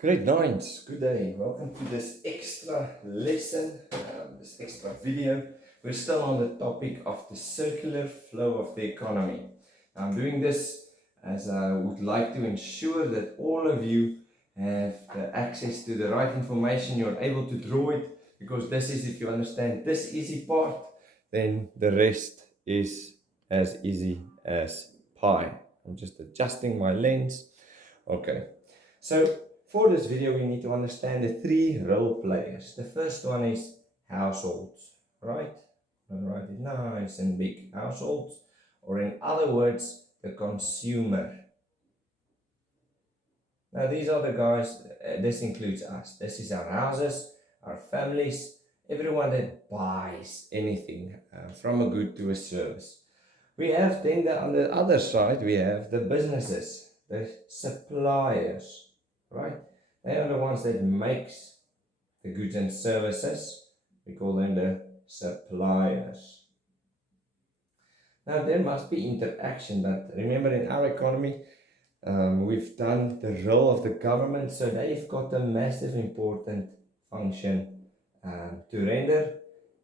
Grade 9s, good day. Welcome to this extra lesson, this extra video. We're still on the topic of the circular flow of the economy. I'm doing this as I would like to ensure that all of you have the access to the right information. You're able to draw it, because this is, if you understand this easy part, then the rest is as easy as pie. I'm just adjusting my lens. Okay, so for this video, we need to understand the three role players. The first one is households, right? I'll write it nice and big. Households, or in other words, the consumer. Now, these are the guys, this includes us. This is our houses, our families, everyone that buys anything from a good to a service. We have then on the other side, we have the businesses, the suppliers, right? They are the ones that makes the goods and services. We call them the suppliers. Now, there must be interaction, but remember, in our economy, we've done the role of the government, so they've got a massive important function to render,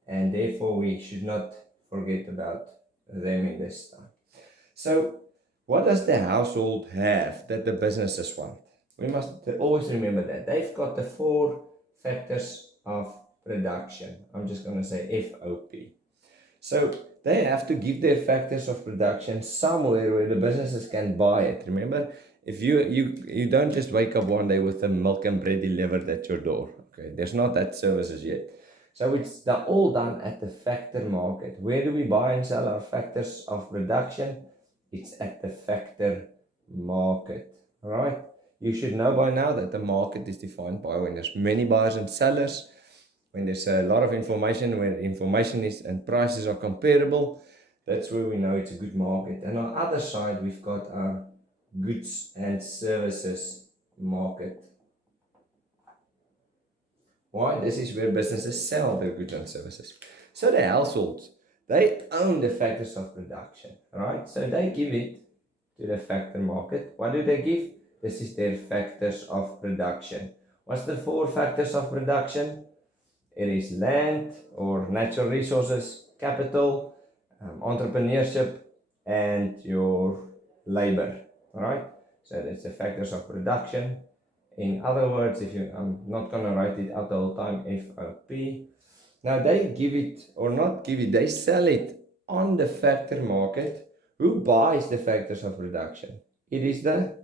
and therefore we should not forget about them in this time. So, what does the household have that the businesses want? We must always remember that they've got the four factors of production. I'm just going to say FOP. So they have to give their factors of production somewhere where the businesses can buy it. Remember, if you don't just wake up one day with the milk and bread delivered at your door. Okay, there's not that services yet. So it's all done at the factor market. Where do we buy and sell our factors of production? It's at the factor market. All right. You should know by now that the market is defined by when there's many buyers and sellers, when there's a lot of information, when information is and prices are comparable. That's where we know it's a good market. And on the other side, we've got our goods and services market. Why? This is where businesses sell their goods and services. So the households, they own the factors of production, right? So they give it to the factor market. What do they give? This is their factors of production. What's the four factors of production? It is land or natural resources, capital, entrepreneurship, and your labor. All right. So that's the factors of production. In other words, I'm not going to write it out the whole time, FOP. Now they give it or not give it, they sell it on the factor market. Who buys the factors of production? It is the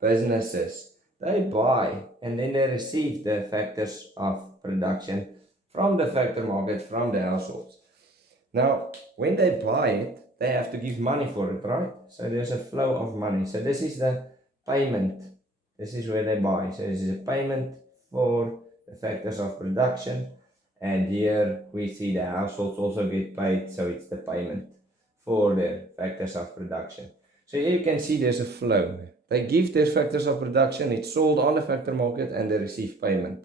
businesses. They buy and then they receive the factors of production from the factor market, from the households. Now, when they buy it, they have to give money for it, right? So there's a flow of money. So this is the payment. This is where they buy. So this is a payment for the factors of production. And here we see the households also get paid. So it's the payment for the factors of production. So here you can see there's a flow. They give their factors of production, it's sold on the factor market, and they receive payment.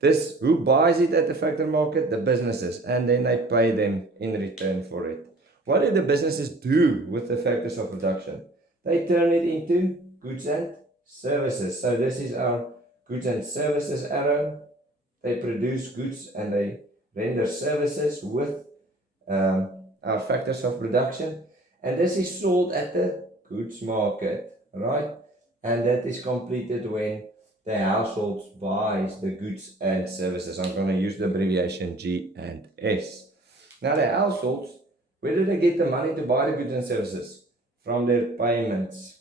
This, who buys it at the factor market? The businesses, and then they pay them in return for it. What do the businesses do with the factors of production? They turn it into goods and services. So this is our goods and services arrow. They produce goods and they render services with our factors of production, and this is sold at the goods market, right? And that is completed when the households buys the goods and services. I'm going to use the abbreviation G and S. Now the households, where do they get the money to buy the goods and services? From their payments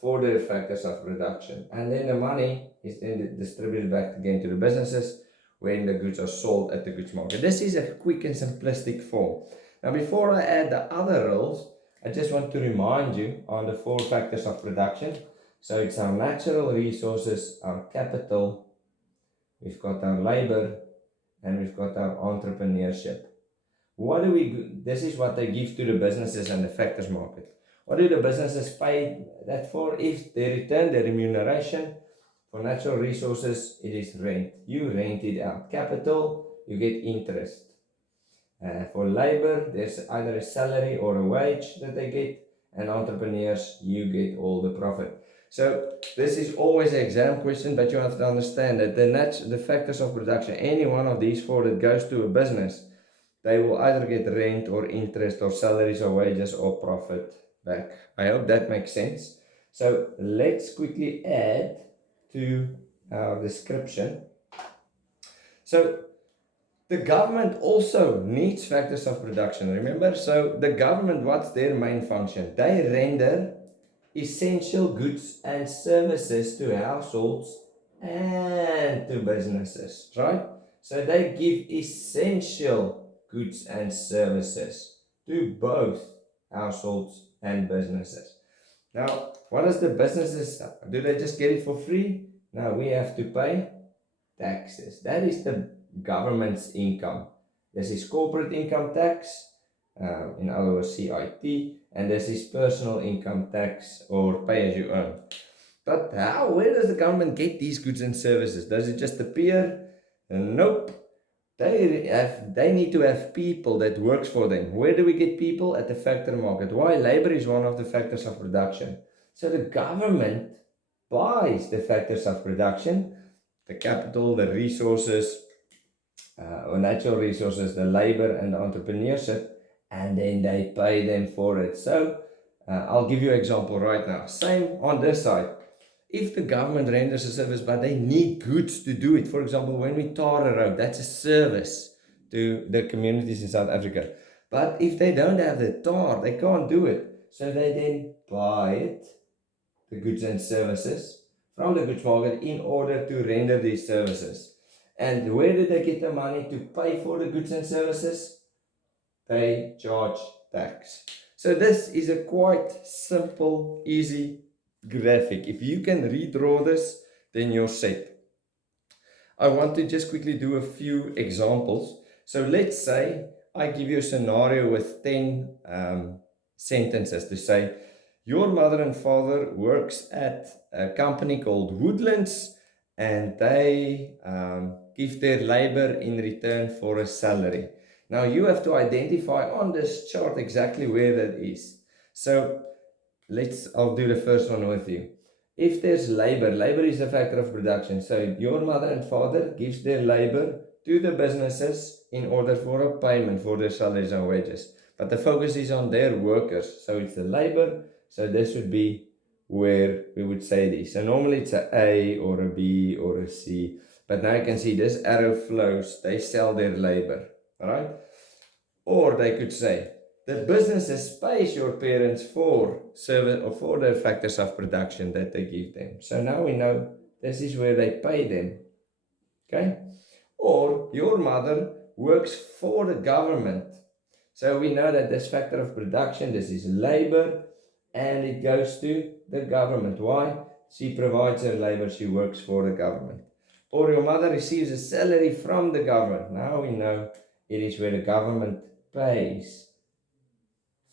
for their factors of production. And then the money is then distributed back again to the businesses when the goods are sold at the goods market. This is a quick and simplistic form. Now before I add the other roles, I just want to remind you on the four factors of production. So it's our natural resources, our capital, we've got our labor, and we've got our entrepreneurship. This is what they give to the businesses and the factors market. What do the businesses pay that for? If they return the remuneration for natural resources, it is rent. You rent it out. Capital, you get interest. For labor, there's either a salary or a wage that they get, and entrepreneurs, you get all the profit. So this is always an exam question, but you have to understand that the factors of production, any one of these four that goes to a business, they will either get rent or interest or salaries or wages or profit back. I hope that makes sense. So let's quickly add to our description. So the government also needs factors of production, remember? So the government, what's their main function? They render essential goods and services to households and to businesses, right? So they give essential goods and services to both households and businesses. Now, what does the businesses do? They just get it for free? No, we have to pay taxes. That is the government's income. This is corporate income tax, in other words CIT, and this is personal income tax or pay as you earn. But where does the government get these goods and services? Does it just appear? Nope. They need to have people that works for them. Where do we get people? At the factor market. Why? Labor is one of the factors of production. So the government buys the factors of production, the capital, the resources, or natural resources, the labor and the entrepreneurship, and then they pay them for it. So I'll give you an example right now. Same on this side. If the government renders a service, but they need goods to do it, for example, when we tar a road, that's a service to the communities in South Africa. But if they don't have the tar, they can't do it. So they then buy it, the goods and services, from the goods market in order to render these services. And where do they get the money to pay for the goods and services? They charge tax. So this is a quite simple, easy graphic. If you can redraw this, then you're set. I want to just quickly do a few examples. So let's say I give you a scenario with 10 sentences to say, your mother and father works at a company called Woodlands, and they give their labor in return for a salary. Now you have to identify on this chart exactly where that is. So I'll do the first one with you. If there's labor is a factor of production. So your mother and father gives their labor to the businesses in order for a payment for their salaries and wages. But the focus is on their workers. So it's the labor. So this would be where we would say this. So normally it's a A or a B or a C. But now you can see this arrow flows. They sell their labor. All right? Or they could say, the businesses pays your parents for service or for the factors of production that they give them. So now we know this is where they pay them. Okay? Or your mother works for the government. So we know that this factor of production, this is labor, and it goes to the government. Why? She provides her labor, she works for the government. Or your mother receives a salary from the government. Now we know it is where the government pays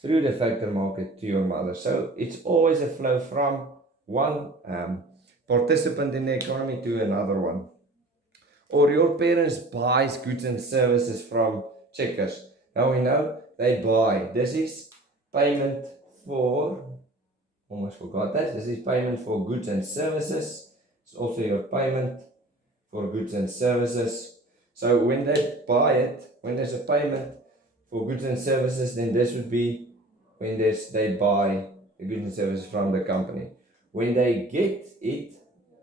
through the factor market to your mother. So it's always a flow from one participant in the economy to another one. Or your parents buys goods and services from Checkers. Now we know they buy. This is payment for, almost forgot that. This is payment for goods and services. It's also your payment for goods and services. So when they buy it, when there's a payment for goods and services, then this would be when they buy the goods and services from the company. When they get it,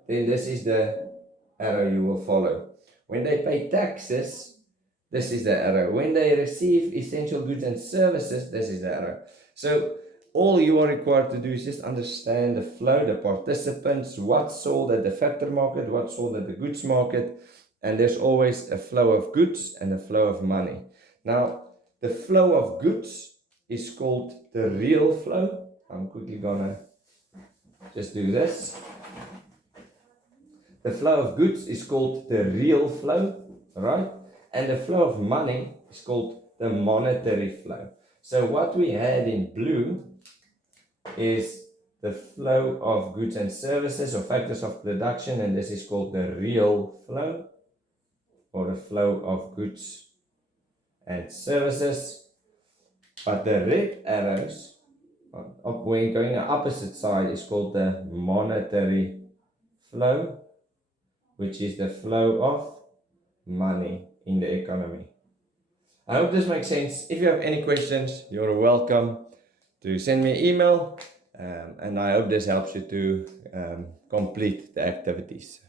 then this is the arrow you will follow. When they pay taxes, this is the arrow. When they receive essential goods and services, this is the arrow. So all you are required to do is just understand the flow, the participants, what's sold at the factor market, what's sold at the goods market, and there's always a flow of goods and a flow of money. Now, the flow of goods is called the real flow. I'm quickly gonna just do this. The flow of goods is called the real flow, right? And the flow of money is called the monetary flow. So what we had in blue is the flow of goods and services or factors of production, and this is called the real flow or the flow of goods and services. But the red arrows when going the opposite side is called the monetary flow, which is the flow of money in the economy. I hope this makes sense. If you have any questions, you're welcome to send me an email, and I hope this helps you to complete the activities.